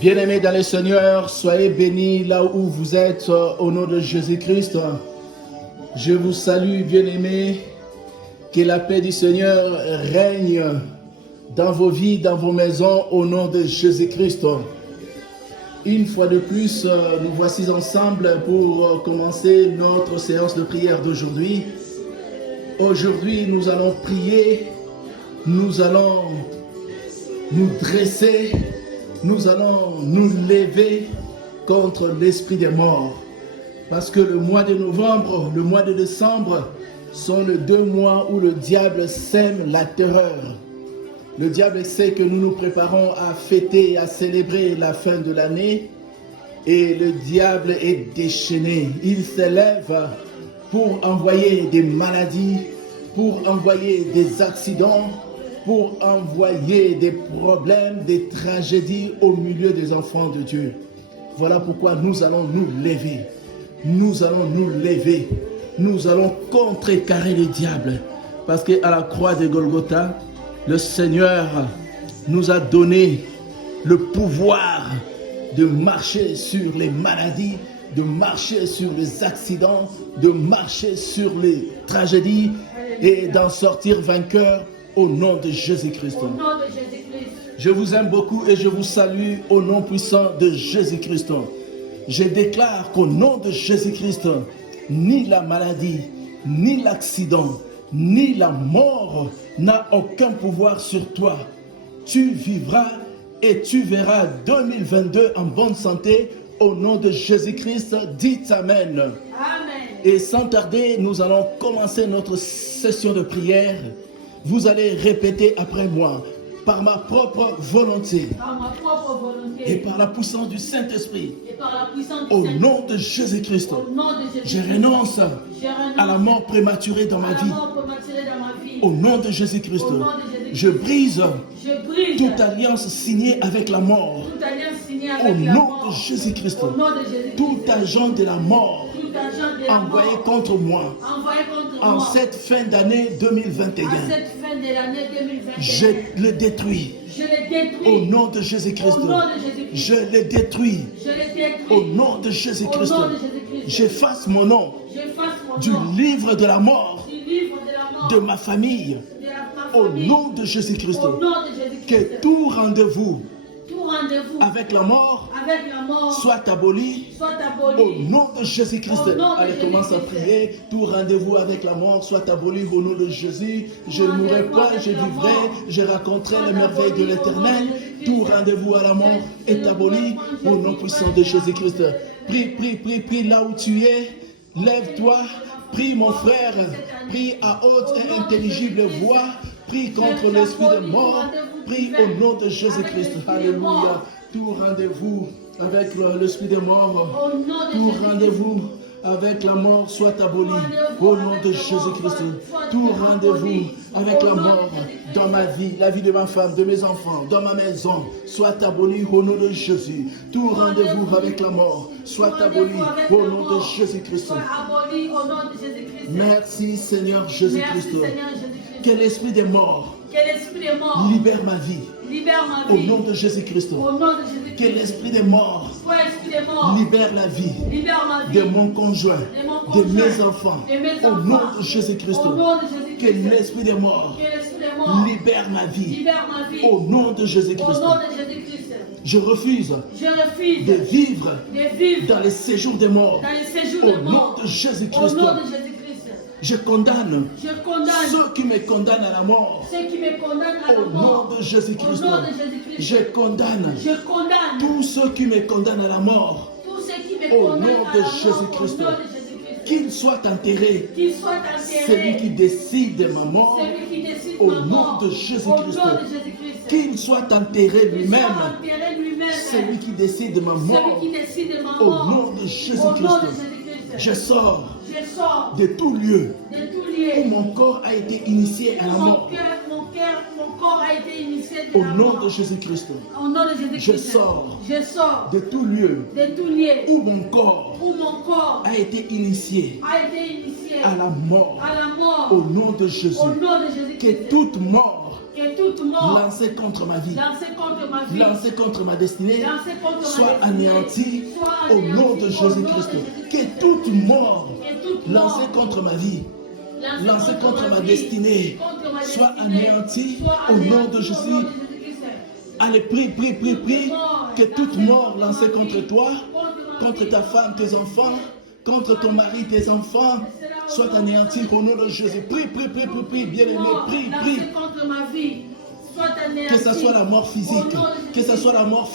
Bien-aimés dans le Seigneur, soyez bénis là où vous êtes au nom de Jésus-Christ. Je vous salue, bien-aimés. Que la paix du Seigneur règne dans vos vies, dans vos maisons, au nom de Jésus-Christ. Une fois de plus, nous voici ensemble pour commencer notre séance de prière d'aujourd'hui. Aujourd'hui, nous allons prier, nous allons nous dresser, nous allons nous lever contre l'esprit des morts. Parce que le mois de novembre, le mois de décembre sont les 2 mois où le diable sème la terreur. Le diable sait que nous nous préparons à fêter, à célébrer la fin de l'année. Et le diable est déchaîné. Il s'élève pour envoyer des maladies, pour envoyer des accidents, pour envoyer des problèmes, des tragédies au milieu des enfants de Dieu. Voilà pourquoi nous allons nous lever. Nous allons nous lever. Nous allons contrecarrer le diable. Parce qu'à la croix de Golgotha, le Seigneur nous a donné le pouvoir de marcher sur les maladies, de marcher sur les accidents, de marcher sur les tragédies et d'en sortir vainqueur au nom de Jésus-Christ. Je vous aime beaucoup et je vous salue au nom puissant de Jésus-Christ. Je déclare qu'au nom de Jésus-Christ, ni la maladie, ni l'accident, ni la mort n'a aucun pouvoir sur toi. Tu vivras et tu verras 2022 en bonne santé au nom de Jésus-Christ. Dites Amen. Amen. Et sans tarder, nous allons commencer notre session de prière. Vous allez répéter après moi. Par ma propre volonté, et par la puissance du Saint-Esprit, au nom de Jésus-Christ, je renonce à la mort prématurée dans ma vie. Au nom de Jésus-Christ, je brise toute alliance signée avec la mort. Au nom de Jésus-Christ, tout agent de la mort envoyé contre moi en cette fin d'année 2021. Je le détruis. Au nom de Jésus-Christ. Je le détruis. Au nom de Jésus-Christ. J'efface mon nom du livre de la mort de ma famille. Au nom de Jésus-Christ. Que tout rendez-vous avec la mort soit aboli au nom de Jésus-Christ. Allez, commence à prier. Tout rendez-vous avec la mort soit aboli au nom de Jésus. Je ne mourrai pas, je vivrai, je raconterai les merveilles de l'Éternel. Tout rendez-vous à la mort est aboli au nom puissant de Jésus-Christ. Prie, prie, prie, prie là où tu es. Lève-toi. Prie mon frère. Prie à haute et intelligible voix. Prie contre l'esprit de mort. Prie au nom de Jésus-Christ. Alléluia. Tout rendez-vous avec l'esprit de mort. Tout rendez-vous avec la mort soit aboli. Au nom de Jésus-Christ. Tout rendez-vous avec la mort dans ma vie, la vie de ma femme, de mes enfants, dans ma maison, soit aboli au nom de Jésus. Tout rendez-vous avec la mort soit aboli au nom de Jésus-Christ. Merci Seigneur Jésus-Christ. Que l'esprit des morts libère ma vie. Au nom de Jésus-Christ. Que l'esprit des morts libère la vie de mon conjoint, de mes enfants. Au nom de Jésus-Christ. Que l'esprit des morts libère ma vie. Au nom de Jésus-Christ. Je refuse de vivre dans les séjours des morts. Au nom de Jésus-Christ. Je condamne ceux qui me condamnent à la mort. Au nom de Jésus-Christ. Je condamne tous ceux qui me condamnent à la mort. Au nom de Jésus-Christ. Qu'il soit enterré celui qui décide de ma mort. Au nom de Jésus-Christ. Qu'il soit enterré lui-même celui qui décide de ma mort. Au nom de Jésus-Christ. Je sors de tout lieu où mon corps a été initié à la mort. mon corps a été initié de Au la nom mort. de Jésus-Christ, Au nom de Jésus-Christ, je sors de de tout lieu tout lieu où mon corps où mon corps a été initié a été initié à la mort. à la mort. Au nom de Jésus, Au nom de Jésus-Christ, que toute mort que toute mort lancée contre ma vie, lancée contre ma vie, lancée contre ma destinée, lancée contre ma soit destinée, anéantie soit au nom de anéantie au nom de Jésus-Christ. Jésus-Christ. Que toute mort Que toute mort lancée contre ma vie, lancée contre ma vie, destinée, contre ma soit destinée, anéantie soit au nom de anéantie au nom Jésus. de Jésus-Christ. Allez, prie, prie, prie, prie. Que toute mort lancée contre toi, contre ta femme, tes enfants, contre ton mari, tes enfants, soit anéantie au nom de Jésus. Prie, prie, prie, prie, prie, bien-aimé, prie, prie. Contre ma vie, soit anéantie. Que ce soit la mort physique, que ce soit la mort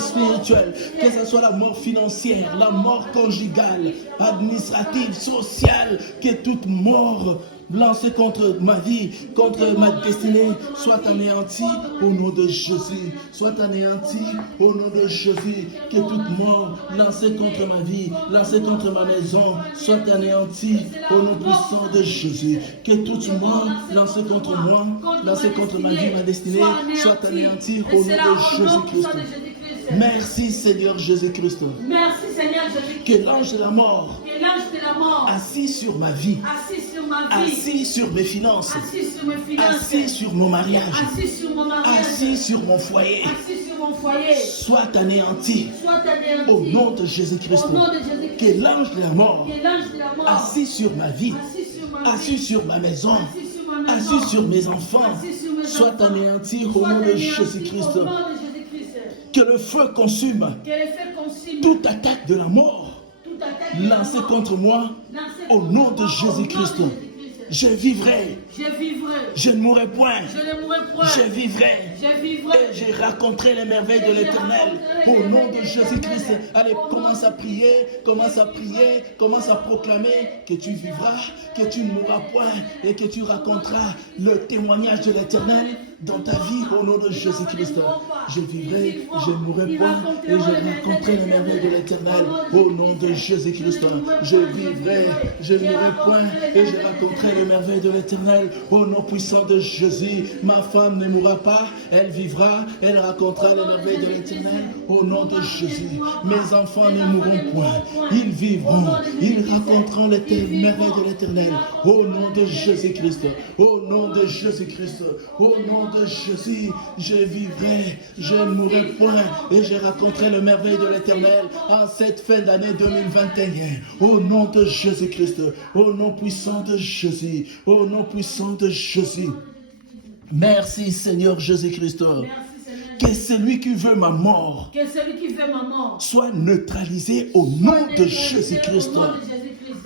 spirituelle, que ce soit la mort financière, la mort conjugale, administrative, sociale, que toute mort lancée contre ma vie, contre ma destinée, soit anéantie au nom de Jésus. Soit anéantie au nom de Jésus. Que toute mort lancée contre ma vie, lancée contre ma maison, soit anéantie au nom puissant de Jésus. Que toute mort lancée contre moi, lancée contre ma vie, ma destinée, soit anéantie au nom de Jésus-Christ. Merci Seigneur Jésus-Christ. Merci Seigneur Jésus-Christ. Que l'ange de la mort, Que l'ange de la mort, assis sur ma vie, assis sur ma vie, assis sur mes finances, assis sur mes finances, assis sur mon mariage, assis sur mon mariage, assis sur mon foyer, assis sur mon foyer, soit anéanti soit anéanti au nom de Jésus-Christ. au nom de Jésus-Christ. Que l'ange de la mort, Que l'ange de la mort, assis sur ma vie, assis sur ma assis vie, sur ma maison, assis sur ma maison, assis sur mes enfants, assis sur mes soit enfants, anéanti au soit nom de anéanti Jésus-Christ. au nom de Jésus-Christ. Que le feu consume Que les faits consument toute attaque de la mort toute attaque de la lancée mort, contre moi lancée au contre nom moi, de au nom Jésus-Christ. de Jésus-Christ. Je vivrai, Je vivrai, je ne mourrai point, je ne mourrai point, je vivrai. je vivrai, Et j'ai raconté les merveilles de l'Éternel au nom de Jésus-Christ. Allez, commence à prier, commence à prier, commence à proclamer que tu vivras, que tu ne mourras point et que tu raconteras le témoignage de l'Éternel dans ta vie au nom de Jésus-Christ. Je vivrai, je ne mourrai point et je raconterai les merveilles de l'Éternel au nom de Jésus-Christ. Je vivrai, je ne mourrai point et je raconterai les merveilles de l'Éternel au nom puissant de Jésus. Ma femme ne mourra pas, elle vivra, elle racontera les merveilles de l'Éternel au nom de Jésus. Mes enfants ne mourront point, ils vivront, ils raconteront les merveilles de l'Éternel au nom de Jésus-Christ. Au nom de Jésus-Christ, au nom de Jésus, je vivrai, je ne mourrai point et je raconterai les merveilles de l'Éternel en cette fin d'année 2021. Au nom de Jésus-Christ, au nom puissant de Jésus, au nom puissant de Jésus. Merci Seigneur Jésus-Christ. Que celui qui veut ma mort que celui qui veut ma mort soit neutralisé au nom de Jésus-Christ.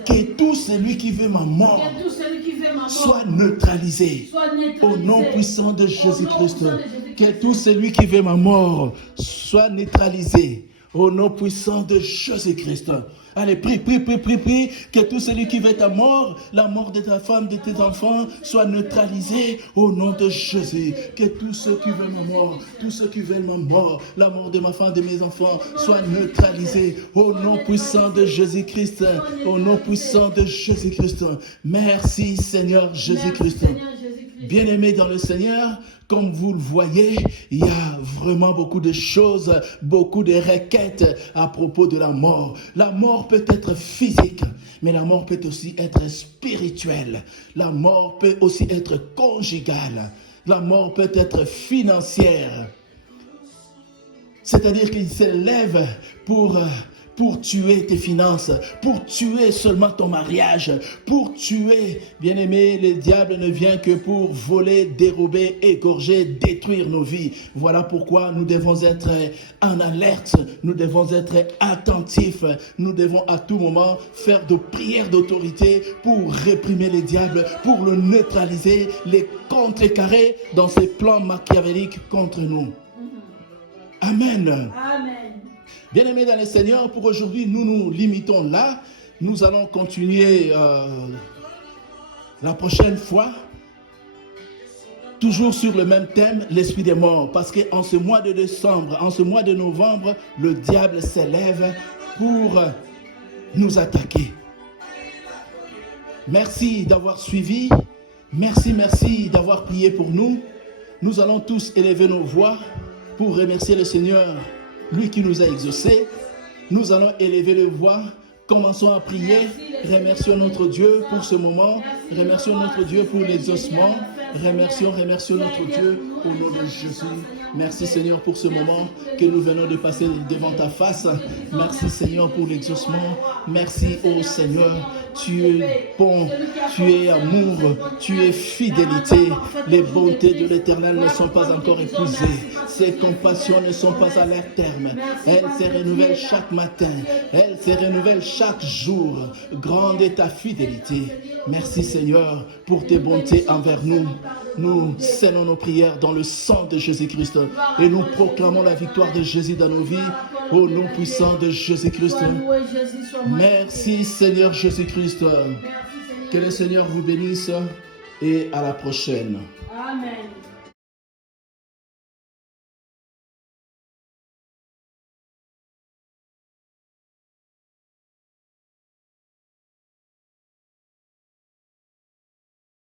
Que tout celui qui veut ma mort que tout celui qui veut ma mort soit neutralisé soit neutralisé au nom puissant de Jésus-Christ. Au nom puissant de Jésus-Christ. Que tout celui qui veut ma mort soit neutralisé au nom puissant de Jésus-Christ. Allez, prie, prie, prie, prie, prie, que tout celui qui veut ta mort, la mort de ta femme, de tes enfants, soit neutralisé au nom de Jésus. Que tous ceux qui veulent ma mort, tous ceux qui veulent ma mort, la mort de ma femme, de mes enfants, soit neutralisé au nom puissant de Jésus-Christ. Au nom puissant de Jésus-Christ. Merci Seigneur Jésus-Christ. Merci, Seigneur Jésus-Christ. Bien-aimés dans le Seigneur, comme vous le voyez, il y a vraiment beaucoup de choses, beaucoup de requêtes à propos de la mort. La mort peut être physique, mais la mort peut aussi être spirituelle. La mort peut aussi être conjugale. La mort peut être financière. C'est-à-dire qu'il s'élève pour tuer tes finances, pour tuer seulement ton mariage, pour tuer, bien-aimé, le diable ne vient que pour voler, dérober, égorger, détruire nos vies. Voilà pourquoi nous devons être en alerte, nous devons être attentifs, nous devons à tout moment faire de prières d'autorité pour réprimer le diable, pour le neutraliser, les contrecarrer dans ses plans machiavéliques contre nous. Amen. Amen. Bien-aimés dans le Seigneur, pour aujourd'hui, nous nous limitons là. Nous allons continuer la prochaine fois, toujours sur le même thème, l'esprit des morts. Parce qu'en ce mois de décembre, en ce mois de novembre, le diable s'élève pour nous attaquer. Merci d'avoir suivi. Merci d'avoir prié pour nous. Nous allons tous élever nos voix pour remercier le Seigneur, lui qui nous a exaucés. Nous allons élever les voix. Commençons à prier. Remercions notre Dieu pour ce moment. Remercions notre Dieu pour l'exaucement. Remercions notre Dieu au nom de Jésus. Merci Seigneur pour ce moment que nous venons de passer devant ta face. Merci Seigneur pour l'exaucement. Merci ô Seigneur. Tu es bon, tu es amour, tu es fidélité. Les bontés de l'Éternel ne sont pas encore épuisées. Ses compassions ne sont pas à leur terme. Elles se renouvellent chaque matin. Elles se renouvellent chaque jour. Grande est ta fidélité. Merci Seigneur pour tes bontés envers nous. Nous scellons nos prières dans le sang de Jésus-Christ et nous proclamons la victoire de Jésus dans nos vies au nom puissant de Jésus-Christ. Merci Seigneur Jésus-Christ. Que le Seigneur vous bénisse et à la prochaine. Amen.